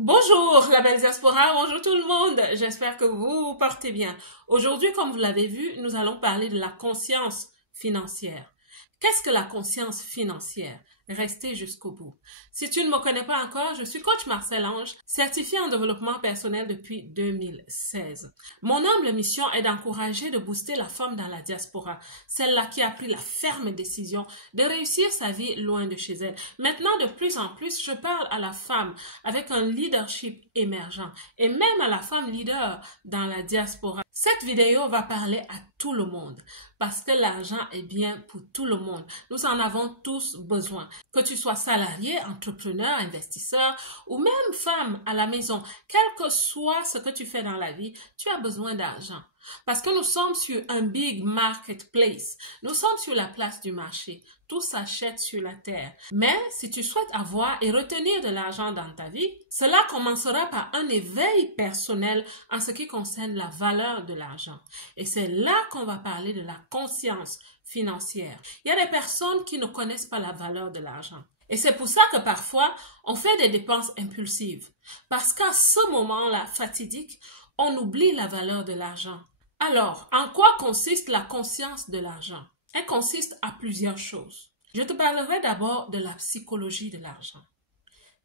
Bonjour la belle diaspora, bonjour tout le monde, j'espère que vous vous portez bien. Aujourd'hui, comme vous l'avez vu, nous allons parler de la conscience financière. Qu'est-ce que la conscience financière? Restez jusqu'au bout. Si tu ne me connais pas encore, je suis coach Marcel Ange, certifié en développement personnel depuis 2016. Mon humble mission est d'encourager, de booster la femme dans la diaspora, celle-là qui a pris la ferme décision de réussir sa vie loin de chez elle. Maintenant, de plus en plus, je parle à la femme avec un leadership émergent et même à la femme leader dans la diaspora. Cette vidéo va parler à tout le monde parce que l'argent est bien pour tout le monde. Nous en avons tous besoin. Que tu sois salarié, entrepreneur, investisseur ou même femme à la maison, quel que soit ce que tu fais dans la vie, tu as besoin d'argent. Parce que nous sommes sur un big marketplace. Nous sommes sur la place du marché. Tout s'achète sur la terre. Mais si tu souhaites avoir et retenir de l'argent dans ta vie, cela commencera par un éveil personnel en ce qui concerne la valeur de l'argent. Et c'est là qu'on va parler de la conscience financière. Il y a des personnes qui ne connaissent pas la valeur de l'argent. Et c'est pour ça que parfois, on fait des dépenses impulsives. Parce qu'à ce moment-là, fatidique, on oublie la valeur de l'argent. Alors, en quoi consiste la conscience de l'argent? Elle consiste à plusieurs choses. Je te parlerai d'abord de la psychologie de l'argent.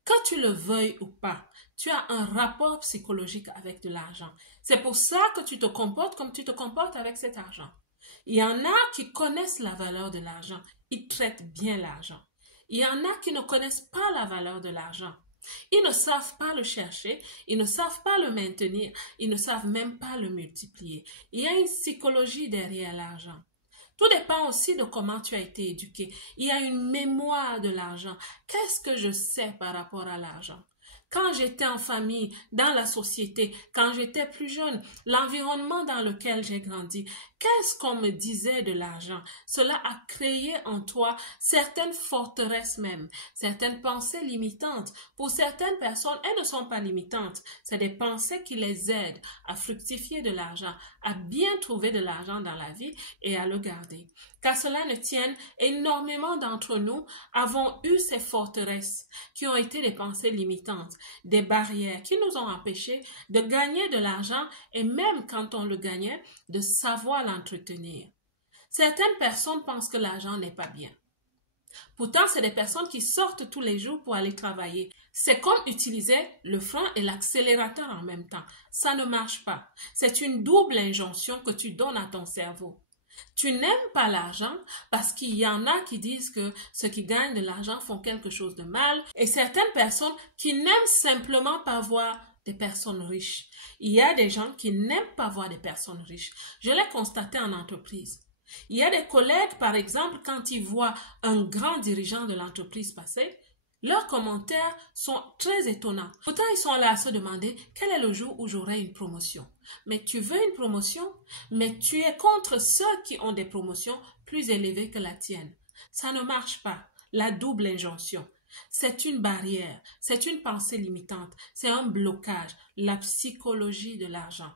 Que tu le veuilles ou pas, tu as un rapport psychologique avec de l'argent. C'est pour ça que tu te comportes comme tu te comportes avec cet argent. Il y en a qui connaissent la valeur de l'argent. Ils traitent bien l'argent. Il y en a qui ne connaissent pas la valeur de l'argent. Ils ne savent pas le chercher, ils ne savent pas le maintenir, ils ne savent même pas le multiplier. Il y a une psychologie derrière l'argent. Tout dépend aussi de comment tu as été éduqué. Il y a une mémoire de l'argent. Qu'est-ce que je sais par rapport à l'argent? Quand j'étais en famille, dans la société, quand j'étais plus jeune, l'environnement dans lequel j'ai grandi, qu'est-ce qu'on me disait de l'argent? Cela a créé en toi certaines forteresses même, certaines pensées limitantes. Pour certaines personnes, elles ne sont pas limitantes. C'est des pensées qui les aident à fructifier de l'argent, à bien trouver de l'argent dans la vie et à le garder. Qu'à cela ne tienne, énormément d'entre nous avons eu ces forteresses qui ont été des pensées limitantes, des barrières qui nous ont empêchés de gagner de l'argent et même quand on le gagnait, de savoir l'entretenir. Certaines personnes pensent que l'argent n'est pas bien. Pourtant, c'est des personnes qui sortent tous les jours pour aller travailler. C'est comme utiliser le frein et l'accélérateur en même temps. Ça ne marche pas. C'est une double injonction que tu donnes à ton cerveau. Tu n'aimes pas l'argent parce qu'il y en a qui disent que ceux qui gagnent de l'argent font quelque chose de mal et certaines personnes qui n'aiment simplement pas voir des personnes riches. Il y a des gens qui n'aiment pas voir des personnes riches. Je l'ai constaté en entreprise. Il y a des collègues, par exemple, quand ils voient un grand dirigeant de l'entreprise passer, leurs commentaires sont très étonnants. Pourtant, ils sont là à se demander quel est le jour où j'aurai une promotion. Mais tu veux une promotion, mais tu es contre ceux qui ont des promotions plus élevées que la tienne. Ça ne marche pas. La double injonction. C'est une barrière, c'est une pensée limitante, c'est un blocage, la psychologie de l'argent.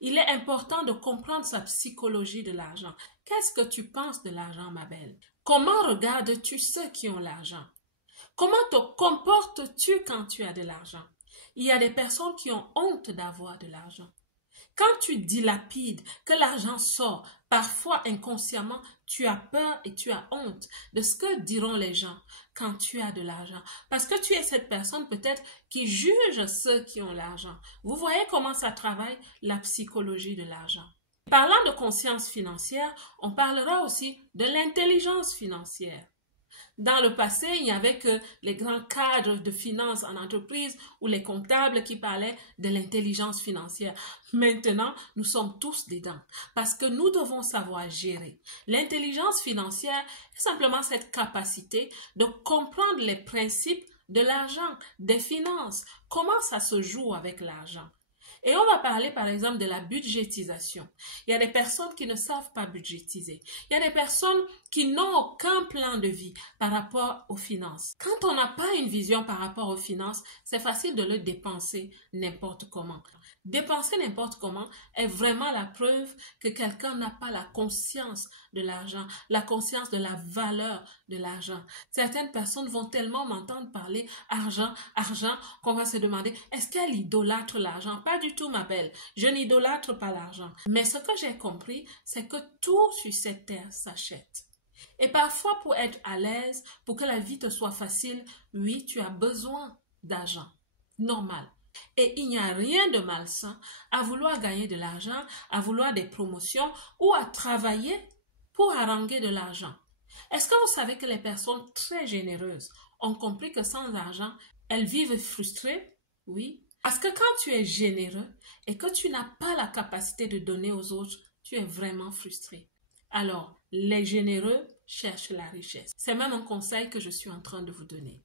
Il est important de comprendre sa psychologie de l'argent. Qu'est-ce que tu penses de l'argent, ma belle? Comment regardes-tu ceux qui ont l'argent? Comment te comportes-tu quand tu as de l'argent? Il y a des personnes qui ont honte d'avoir de l'argent. Quand tu dilapides, que l'argent sort, parfois inconsciemment, tu as peur et tu as honte de ce que diront les gens quand tu as de l'argent. Parce que tu es cette personne peut-être qui juge ceux qui ont l'argent. Vous voyez comment ça travaille la psychologie de l'argent. Parlant de conscience financière, on parlera aussi de l'intelligence financière. Dans le passé, il n'y avait que les grands cadres de finance en entreprise ou les comptables qui parlaient de l'intelligence financière. Maintenant, nous sommes tous dedans parce que nous devons savoir gérer. L'intelligence financière est simplement cette capacité de comprendre les principes de l'argent, des finances, comment ça se joue avec l'argent. Et on va parler par exemple de la budgétisation. Il y a des personnes qui ne savent pas budgétiser. Il y a des personnes qui n'ont aucun plan de vie par rapport aux finances. Quand on n'a pas une vision par rapport aux finances, c'est facile de le dépenser n'importe comment. Dépenser n'importe comment est vraiment la preuve que quelqu'un n'a pas la conscience de l'argent, la conscience de la valeur de l'argent. Certaines personnes vont tellement m'entendre parler argent, argent, qu'on va se demander, est-ce qu'elle idolâtre l'argent? Pas du tout, ma belle. Je n'idolâtre pas l'argent. Mais ce que j'ai compris, c'est que tout sur cette terre s'achète. Et parfois, pour être à l'aise, pour que la vie te soit facile, oui, tu as besoin d'argent. Normal. Et il n'y a rien de malsain à vouloir gagner de l'argent, à vouloir des promotions ou à travailler pour haranguer de l'argent. Est-ce que vous savez que les personnes très généreuses ont compris que sans argent, elles vivent frustrées? Oui. Parce que quand tu es généreux et que tu n'as pas la capacité de donner aux autres, tu es vraiment frustré. Alors, les généreux cherchent la richesse. C'est même un conseil que je suis en train de vous donner.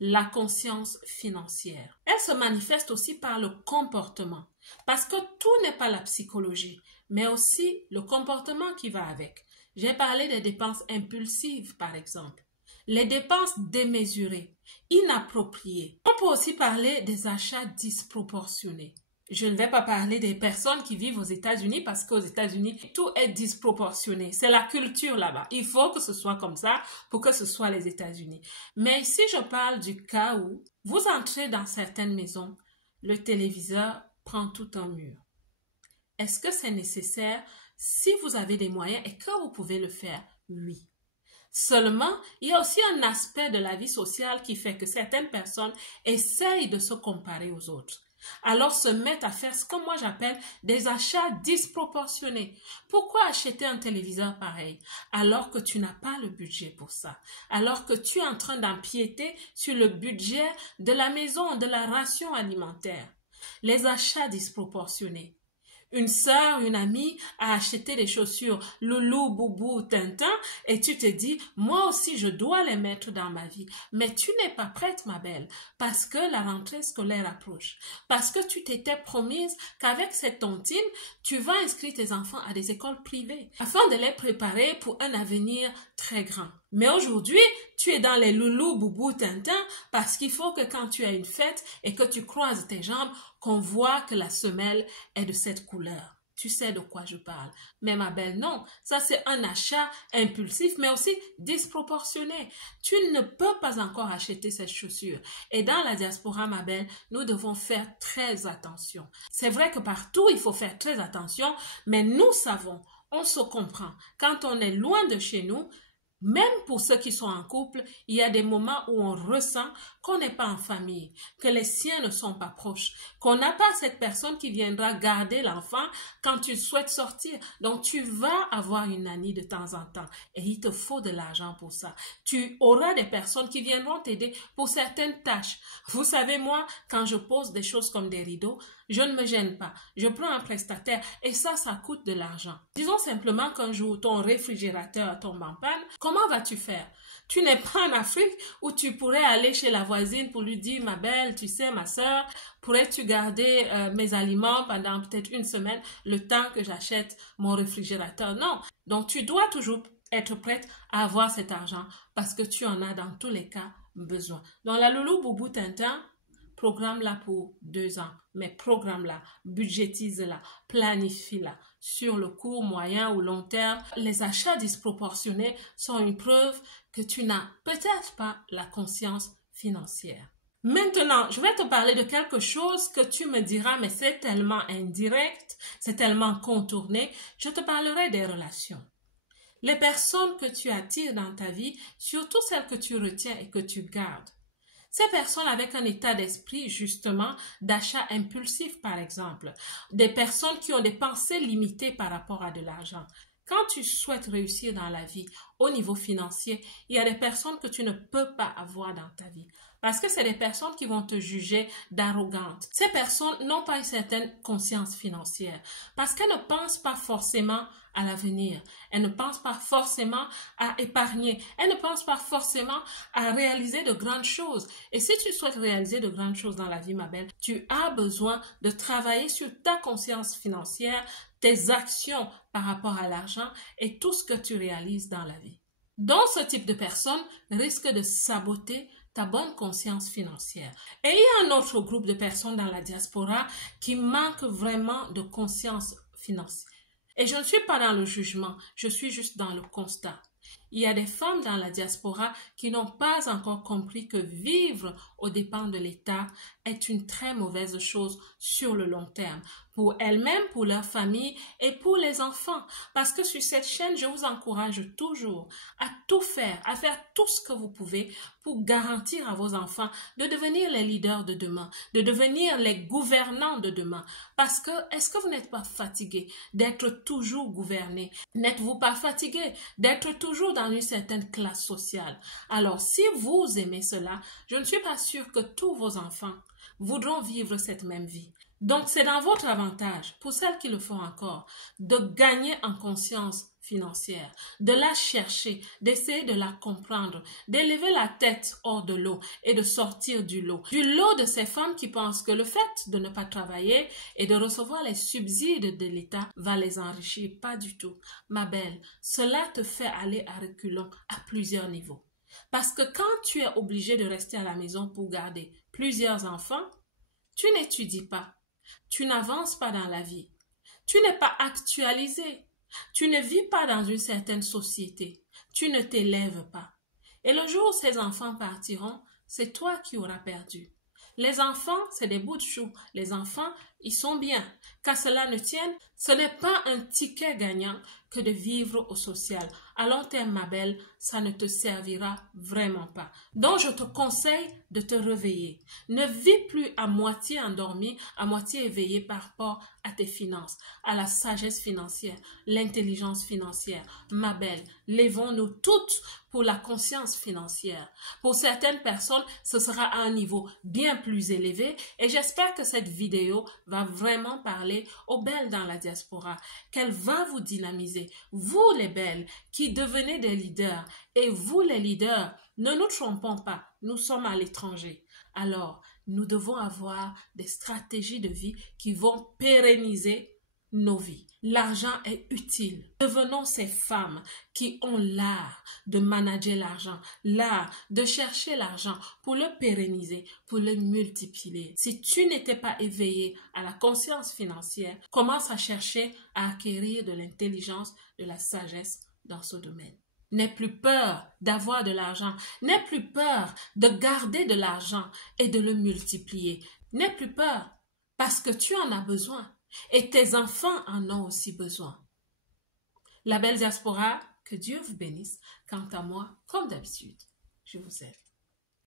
La conscience financière. Elle se manifeste aussi par le comportement. Parce que tout n'est pas la psychologie, mais aussi le comportement qui va avec. J'ai parlé des dépenses impulsives, par exemple. Les dépenses démesurées, inappropriées. On peut aussi parler des achats disproportionnés. Je ne vais pas parler des personnes qui vivent aux États-Unis parce qu'aux États-Unis, tout est disproportionné. C'est la culture là-bas. Il faut que ce soit comme ça pour que ce soit les États-Unis. Mais ici, je parle du cas où vous entrez dans certaines maisons, le téléviseur prend tout un mur. Est-ce que c'est nécessaire? Si vous avez des moyens et que vous pouvez le faire, oui. Seulement, il y a aussi un aspect de la vie sociale qui fait que certaines personnes essayent de se comparer aux autres. Alors se mettent à faire ce que moi j'appelle des achats disproportionnés. Pourquoi acheter un téléviseur pareil alors que tu n'as pas le budget pour ça? Alors que tu es en train d'empiéter sur le budget de la maison, de la ration alimentaire? Les achats disproportionnés. Une sœur, une amie a acheté des chaussures Loulou, Boubou, Tintin et tu te dis, moi aussi je dois les mettre dans ma vie. Mais tu n'es pas prête, ma belle, parce que la rentrée scolaire approche. Parce que tu t'étais promise qu'avec cette tontine, tu vas inscrire tes enfants à des écoles privées afin de les préparer pour un avenir très grand. Mais aujourd'hui, tu es dans les loulous, boubou, tintin parce qu'il faut que quand tu as une fête et que tu croises tes jambes, qu'on voit que la semelle est de cette couleur. Tu sais de quoi je parle. Mais ma belle, non. Ça, c'est un achat impulsif, mais aussi disproportionné. Tu ne peux pas encore acheter cette chaussure. Et dans la diaspora, ma belle, nous devons faire très attention. C'est vrai que partout, il faut faire très attention, mais nous savons, on se comprend. Quand on est loin de chez nous, même pour ceux qui sont en couple, il y a des moments où on ressent qu'on n'est pas en famille, que les siens ne sont pas proches, qu'on n'a pas cette personne qui viendra garder l'enfant quand tu souhaites sortir. Donc, tu vas avoir une nanny de temps en temps et il te faut de l'argent pour ça. Tu auras des personnes qui viendront t'aider pour certaines tâches. Vous savez, moi, quand je pose des choses comme des rideaux, je ne me gêne pas. Je prends un prestataire et ça coûte de l'argent. Disons simplement qu'un jour, ton réfrigérateur tombe en panne. Comment vas-tu faire? Tu n'es pas en Afrique où tu pourrais aller chez la voisine pour lui dire, ma belle, tu sais, ma soeur, pourrais-tu garder mes aliments pendant peut-être une semaine, le temps que j'achète mon réfrigérateur? Non. Donc, tu dois toujours être prête à avoir cet argent parce que tu en as dans tous les cas besoin. Donc, la loulou, boubou, tintin, programme-la pour 2 ans, mais programme-la, budgétise-la, planifie-la. Sur le court, moyen ou long terme, les achats disproportionnés sont une preuve que tu n'as peut-être pas la conscience financière. Maintenant, je vais te parler de quelque chose que tu me diras, mais c'est tellement indirect, c'est tellement contourné. Je te parlerai des relations. Les personnes que tu attires dans ta vie, surtout celles que tu retiens et que tu gardes. Ces personnes avec un état d'esprit, justement, d'achat impulsif, par exemple. Des personnes qui ont des pensées limitées par rapport à de l'argent. Quand tu souhaites réussir dans la vie, au niveau financier, il y a des personnes que tu ne peux pas avoir dans ta vie. Parce que c'est des personnes qui vont te juger d'arrogante. Ces personnes n'ont pas une certaine conscience financière parce qu'elles ne pensent pas forcément à l'avenir. Elles ne pensent pas forcément à épargner. Elles ne pensent pas forcément à réaliser de grandes choses. Et si tu souhaites réaliser de grandes choses dans la vie, ma belle, tu as besoin de travailler sur ta conscience financière, tes actions par rapport à l'argent et tout ce que tu réalises dans la vie. Donc, ce type de personne risque de saboter ta bonne conscience financière. Et il y a un autre groupe de personnes dans la diaspora qui manquent vraiment de conscience financière. Et je ne suis pas dans le jugement, je suis juste dans le constat. Il y a des femmes dans la diaspora qui n'ont pas encore compris que vivre aux dépens de l'État est une très mauvaise chose sur le long terme, pour elles-mêmes, pour leur famille et pour les enfants. Parce que sur cette chaîne, je vous encourage toujours à tout faire, à faire tout ce que vous pouvez pour garantir à vos enfants de devenir les leaders de demain, de devenir les gouvernants de demain. Parce que, est-ce que vous n'êtes pas fatigué d'être toujours gouverné? N'êtes-vous pas fatigué d'être toujours dans une certaine classe sociale? Alors, si vous aimez cela, je ne suis pas sûre que tous vos enfants voudront vivre cette même vie. Donc, c'est dans votre avantage, pour celles qui le font encore, de gagner en conscience financière, de la chercher, d'essayer de la comprendre, d'élever la tête hors de l'eau et de sortir du lot de ces femmes qui pensent que le fait de ne pas travailler et de recevoir les subsides de l'État va les enrichir. Pas du tout. Ma belle, cela te fait aller à reculons à plusieurs niveaux. Parce que quand tu es obligé de rester à la maison pour garder plusieurs enfants, tu n'étudies pas, tu n'avances pas dans la vie, tu n'es pas actualisé, tu ne vis pas dans une certaine société, tu ne t'élèves pas. Et le jour où ces enfants partiront, c'est toi qui auras perdu. Les enfants, c'est des bouts de chou. Les enfants, ils sont bien. Qu'à cela ne tienne, ce n'est pas un ticket gagnant que de vivre au social. À long terme, ma belle, ça ne te servira vraiment pas. Donc, je te conseille de te réveiller. Ne vis plus à moitié endormi, à moitié éveillé par rapport à tes finances, à la sagesse financière, l'intelligence financière. Ma belle, lèvons-nous toutes pour la conscience financière. Pour certaines personnes, ce sera à un niveau bien plus élevé et j'espère que cette vidéo va vraiment parler aux belles dans la diaspora, qu'elle va vous dynamiser. Vous les belles qui devenez des leaders et vous les leaders, ne nous trompons pas, nous sommes à l'étranger. Alors, nous devons avoir des stratégies de vie qui vont pérenniser nos vies. L'argent est utile. Devenons ces femmes qui ont l'art de manager l'argent, l'art de chercher l'argent pour le pérenniser, pour le multiplier. Si tu n'étais pas éveillé à la conscience financière, commence à chercher à acquérir de l'intelligence, de la sagesse dans ce domaine. N'aie plus peur d'avoir de l'argent. N'aie plus peur de garder de l'argent et de le multiplier. N'aie plus peur parce que tu en as besoin. Et tes enfants en ont aussi besoin. La belle diaspora, que Dieu vous bénisse. Quant à moi, comme d'habitude, je vous aime.